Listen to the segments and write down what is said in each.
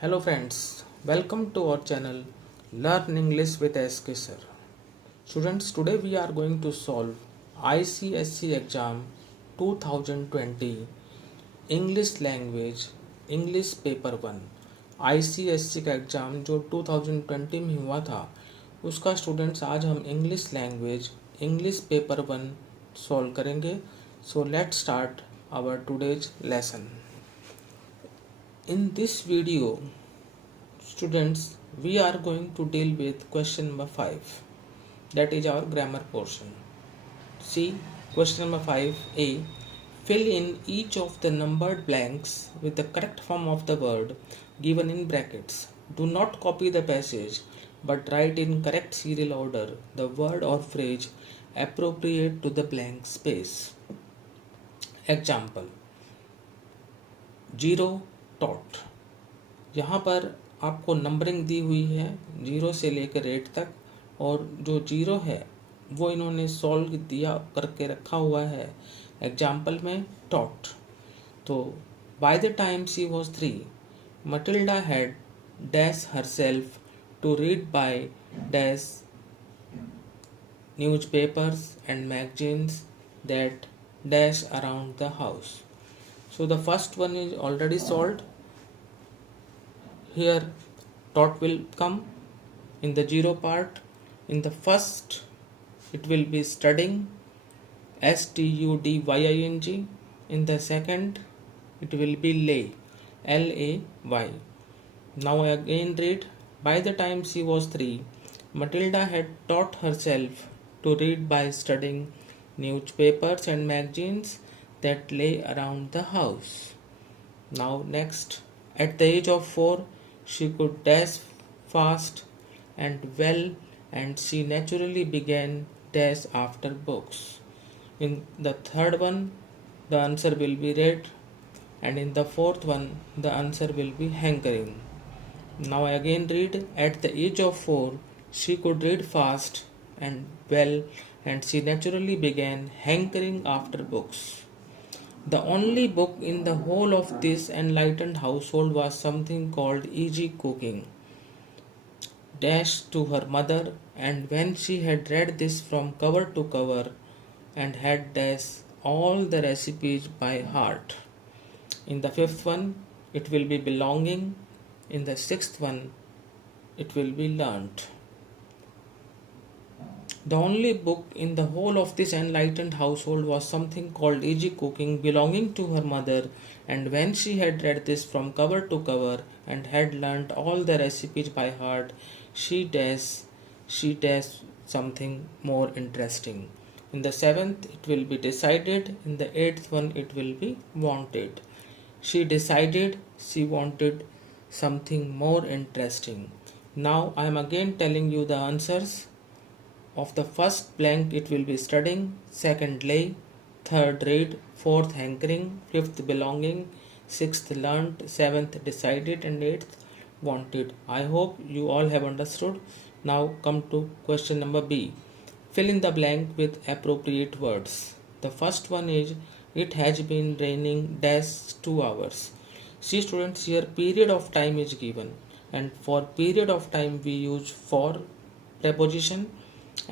Hello friends, welcome to our channel Learn English with SK Sir. Students, today we are going to solve ICSE exam 2020 English language English paper 1। ICSE का exam जो 2020 में हुआ था उसका students आज हम English language English paper 1 solve करेंगे। So let's start our today's lesson. In this video, students, we are going to deal with question number 5, that is our grammar portion. See question number 5a. Fill in each of the numbered blanks with the correct form of the word given in brackets. Do not copy the passage but write in correct serial order the word or phrase appropriate to the blank space. Example: zero taught. यहाँ पर आपको numbering दी हुई है 0 से लेकर 8 तक, और जो 0 है वो इन्होंने सॉल्व दिया करके रखा हुआ है एग्जाम्पल में टॉट। तो by the time she was 3, Matilda had dash herself to read by dash newspapers and magazines that dash around the house. So the first one is already solved. Here dot will come in the zero part. In the first it will be studying, studying. In the second it will be lay, lay. Now again read. By the time she was 3, Matilda had taught herself to read by studying newspapers and magazines that lay around the house. Now next, at the age of 4, she could dash fast and well, and she naturally began dash after books. In the third one, the answer will be read, and in the fourth one, the answer will be hankering. Now again read. At the age of 4, she could read fast and well, and she naturally began hankering after books. The only book in the whole of this enlightened household was something called Easy Cooking, dash to her mother, and when she had read this from cover to cover and had dash all the recipes by heart. In the fifth one, it will be belonging. In the sixth one, it will be learnt. The only book in the whole of this enlightened household was something called Easy Cooking, belonging to her mother, and when she had read this from cover to cover and had learnt all the recipes by heart, she dash something more interesting. In the seventh, it will be decided. In the eighth one, it will be wanted. She decided she wanted something more interesting. Now I am again telling you the answers. Of the first blank, it will be studying, second lay, third read, fourth hankering, fifth belonging, sixth learnt, seventh decided, and eighth wanted. I hope you all have understood. Now come to question number B. Fill in the blank with appropriate words. The first one is, it has been raining dash 2 hours. See students, here period of time is given, and for period of time we use for preposition,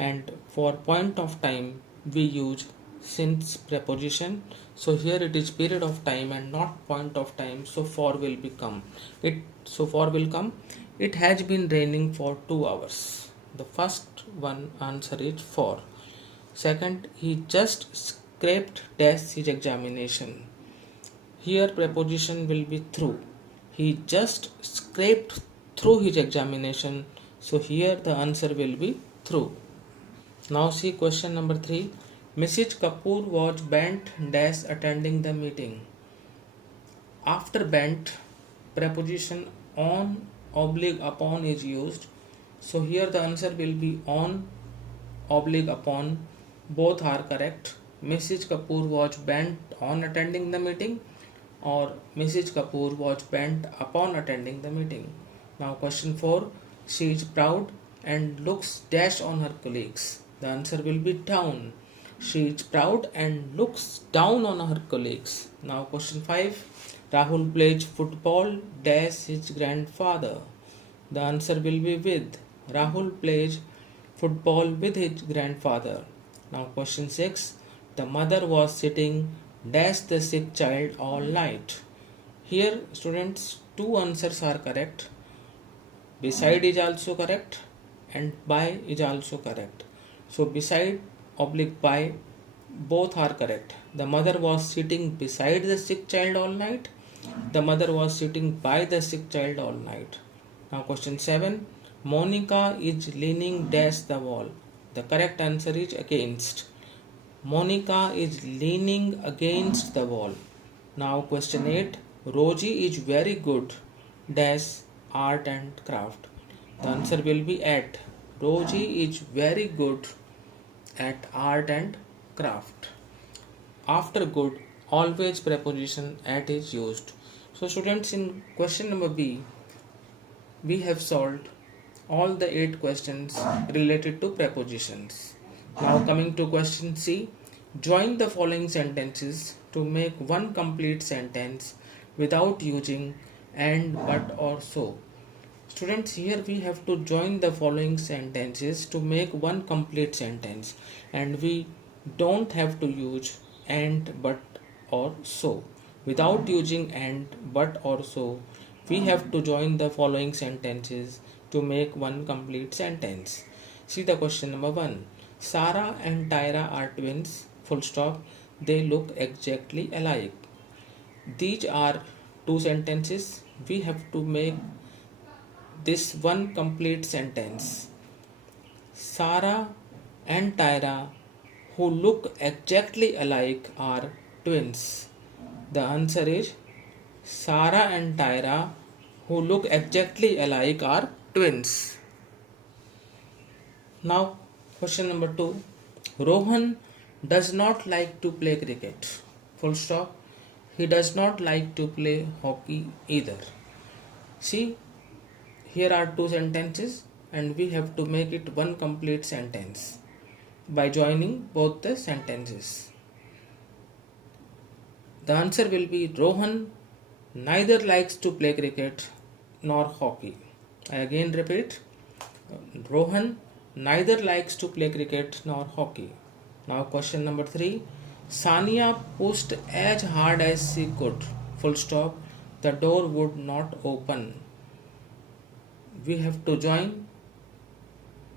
and for point of time we use since preposition. So here it is period of time and not point of time, so for will become it. So for will come, it has been raining for 2 hours. The first one answer is for. Second, he just scraped dash his examination. Here preposition will be through. He just scraped through his examination, so here the answer will be through. Now see question number 3. Mrs. Kapoor was bent dash attending the meeting. After bent, preposition on oblique upon is used. So here the answer will be on oblique upon. Both are correct. Mrs. Kapoor was bent on attending the meeting, or Mrs. Kapoor was bent upon attending the meeting. Now question 4. She is proud and looks dash on her colleagues. The answer will be down. She is proud and looks down on her colleagues. Now question 5. Rahul plays football dash his grandfather. The answer will be with. Rahul plays football with his grandfather. Now question 6. The mother was sitting dash the sick child all night. Here students, two answers are correct. Beside is also correct and by is also correct. So beside oblique by both are correct. The mother was sitting beside the sick child all night. The mother was sitting by the sick child all night. Now question 7. Monica is leaning dash the wall. The correct answer is against. Monica is leaning against the wall. Now question 8. Rosie is very good dash art and craft. The answer will be at. Rosie is very good at art and craft. After good, always preposition at is used. So students, in question number B, we have solved all the 8 questions related to prepositions. Now coming to question C, join the following sentences to make one complete sentence without using and, but or so. Students, here we have to join the following sentences to make one complete sentence, and we don't have to use and, but or so. Without using and, but or so, we have to join the following sentences to make one complete sentence. See the question number 1. Sarah and Tyra are twins, full stop. They look exactly alike. These are 2 sentences. We have to make this one complete sentence. Sarah and Tyra, who look exactly alike, are twins. The answer is Sarah and Tyra, who look exactly alike, are twins. Now question number 2. Rohan does not like to play cricket. Full stop. He does not like to play hockey either. See, here are 2 sentences and we have to make it one complete sentence by joining both the sentences. The answer will be Rohan neither likes to play cricket nor hockey. I again repeat, Rohan neither likes to play cricket nor hockey. Now question number 3. Sania pushed as hard as she could. Full stop. The door would not open. We have to join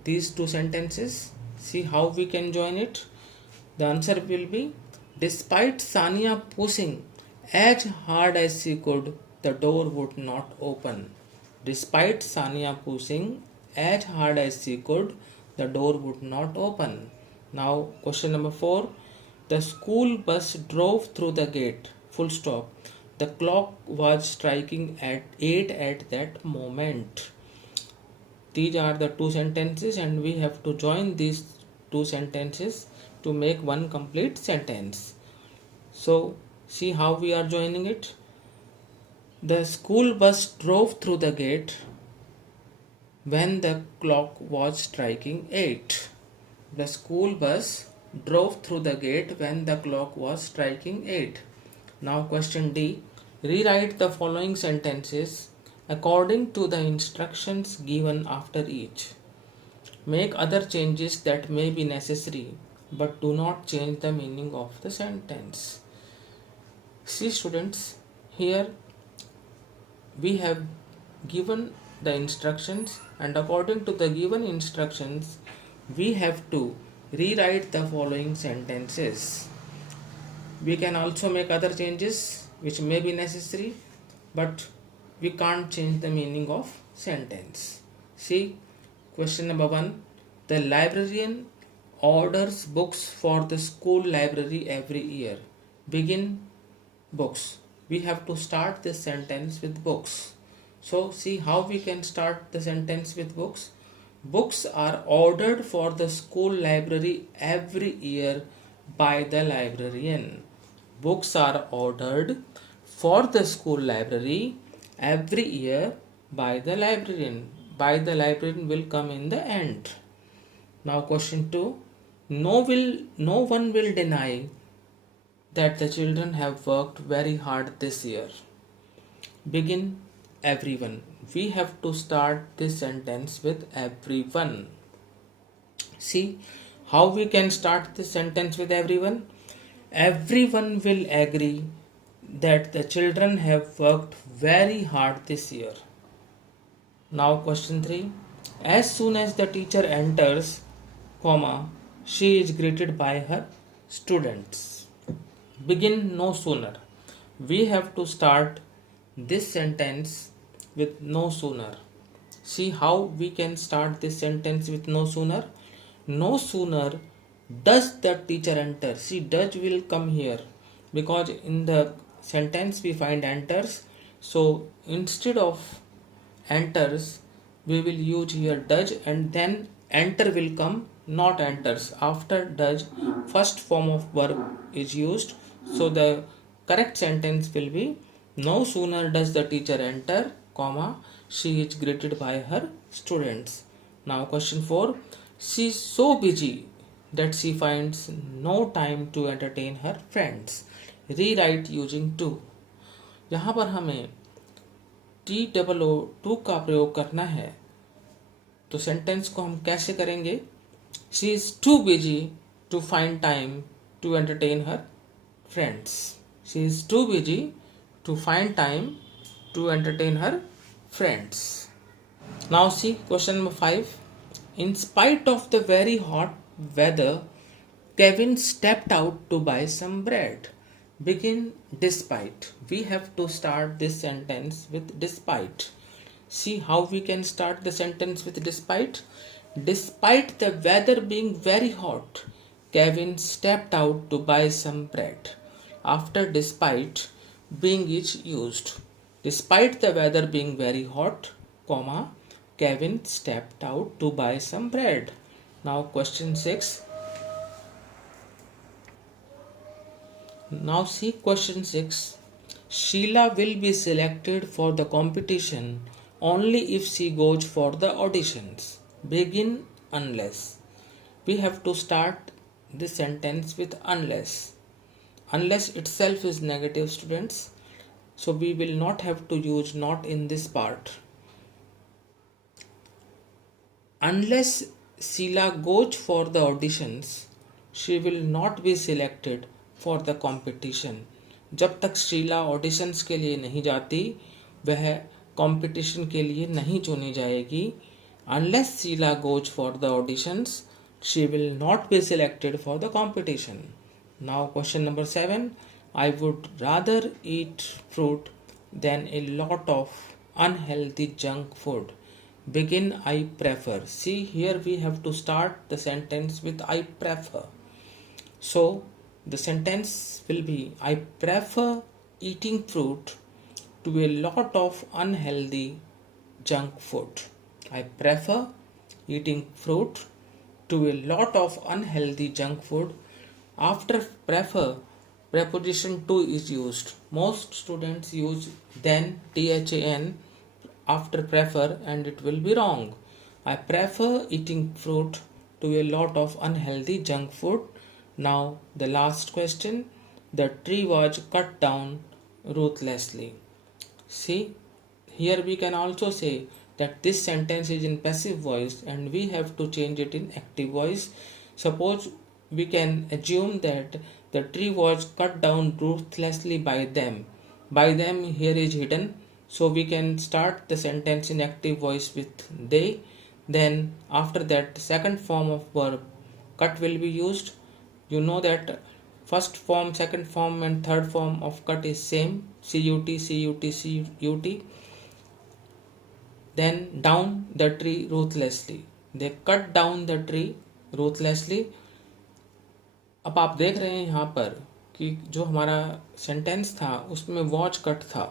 these 2 sentences. See how we can join it. The answer will be, despite Sania pushing as hard as she could, the door would not open. Despite Sania pushing as hard as she could, the door would not open. Now question number 4. The school bus drove through the gate. Full stop. The clock was striking at 8 at that moment. These are the 2 sentences and we have to join these 2 sentences to make one complete sentence. So see how we are joining it. The school bus drove through the gate when the clock was striking 8. The school bus drove through the gate when the clock was striking 8. Now question D. Rewrite the following sentences according to the instructions given after each. Make other changes that may be necessary but do not change the meaning of the sentence. See students, here we have given the instructions and according to the given instructions we have to rewrite the following sentences. We can also make other changes which may be necessary but we can't change the meaning of sentence. See question number 1. The librarian orders books for the school library every year. Begin books. We have to start this sentence with books. So see how we can start the sentence with books. Books are ordered for the school library every year by the librarian. Books are ordered for the school library every year by the librarian. By the librarian will come in the end. Now question 2. No one will deny that the children have worked very hard this year. Begin everyone. We have to start this sentence with everyone. See how we can start this sentence with everyone. Everyone will agree that the children have worked very hard this year. Now question 3. As soon as the teacher enters, comma, she is greeted by her students. Begin no sooner. We have to start this sentence with no sooner. See how we can start this sentence with no sooner. No sooner does the teacher enter. See, does will come here because in the sentence we find enters. So instead of enters, we will use here does, and then enter will come, not enters. After does, first form of verb is used. So the correct sentence will be no sooner does the teacher enter, comma, she is greeted by her students. Now question 4. She is so busy that she finds no time to entertain her friends. Rewrite using to. यहाँ पर हमें TOO का प्रयोग करना है, तो sentence को हम कैसे करेंगे? She is too busy to find time to entertain her friends. She is too busy to find time to entertain her friends. Now see question number 5. In spite of the very hot weather, Kevin stepped out to buy some bread. Begin despite. We have to start this sentence with despite. See how we can start the sentence with despite. Despite the weather being very hot, Kevin stepped out to buy some bread. After despite, being is used. Despite the weather being very hot, comma, Kevin stepped out to buy some bread. Now question 6. Now see question 6. Sheila will be selected for the competition only if she goes for the auditions. Begin unless. We have to start this sentence with unless. Unless itself is negative, students. So we will not have to use not in this part. Unless Sheila goes for the auditions, she will not be selected for the competition. जब तक Sheila auditions के लिए नहीं जाती, वह competition के लिए नहीं चुनी जाएगी. Unless Sheila goes for the auditions, she will not be selected for the competition. Now question number 7. I would rather eat fruit than a lot of unhealthy junk food. Begin I prefer. See here we have to start the sentence with I prefer. So the sentence will be I prefer eating fruit to a lot of unhealthy junk food. I prefer eating fruit to a lot of unhealthy junk food. After prefer, preposition to is used. Most students use then THAN after prefer and it will be wrong. I prefer eating fruit to a lot of unhealthy junk food. Now the last question. The tree was cut down ruthlessly. See here we can also say that this sentence is in passive voice and we have to change it in active voice. Suppose we can assume that the tree was cut down ruthlessly by them. By them here is hidden. So we can start the sentence in active voice with they. Then after that second form of verb cut will be used. You know that first form, second form and third form of cut is same. CUT, CUT, CUT. Then down the tree ruthlessly. They cut down the tree ruthlessly. अब आप देख रहे हैं यहाँ पर कि जो हमारा सेंटेंस था उसमें वॉच कट था,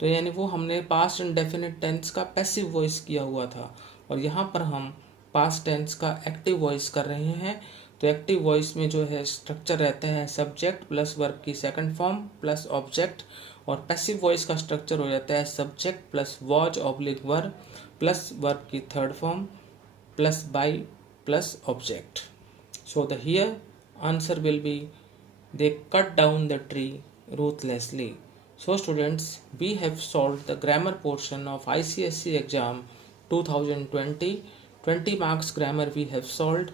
तो यानी वो हमने पास्ट इंडेफिनिट टेंस का पैसिव वॉइस किया हुआ था और यहाँ पर हम पास्ट टेंस का एक्टिव वॉइस कर रहे हैं. तो एक्टिव वॉइस में जो है स्ट्रक्चर रहता है सब्जेक्ट प्लस वर्ब की सेकंड फॉर्म प्लस ऑब्जेक्ट, और पैसिव वॉइस का स्ट्रक्चर हो जाता है subject plus watch oblique verb plus verb की third form plus by plus object. So the here answer will be they cut down the tree ruthlessly. So students, we have solved the grammar portion of ICSE exam 2020. 20 marks grammar we have solved.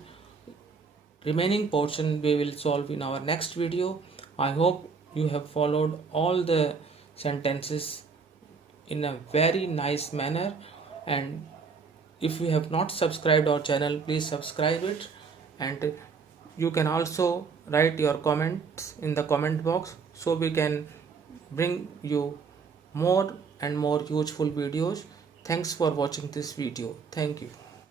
Remaining portion we will solve in our next video. I hope you have followed all the sentences in a very nice manner, and if you have not subscribed our channel, please subscribe it, and you can also write your comments in the comment box so we can bring you more and more useful videos. Thanks for watching this video. Thank you.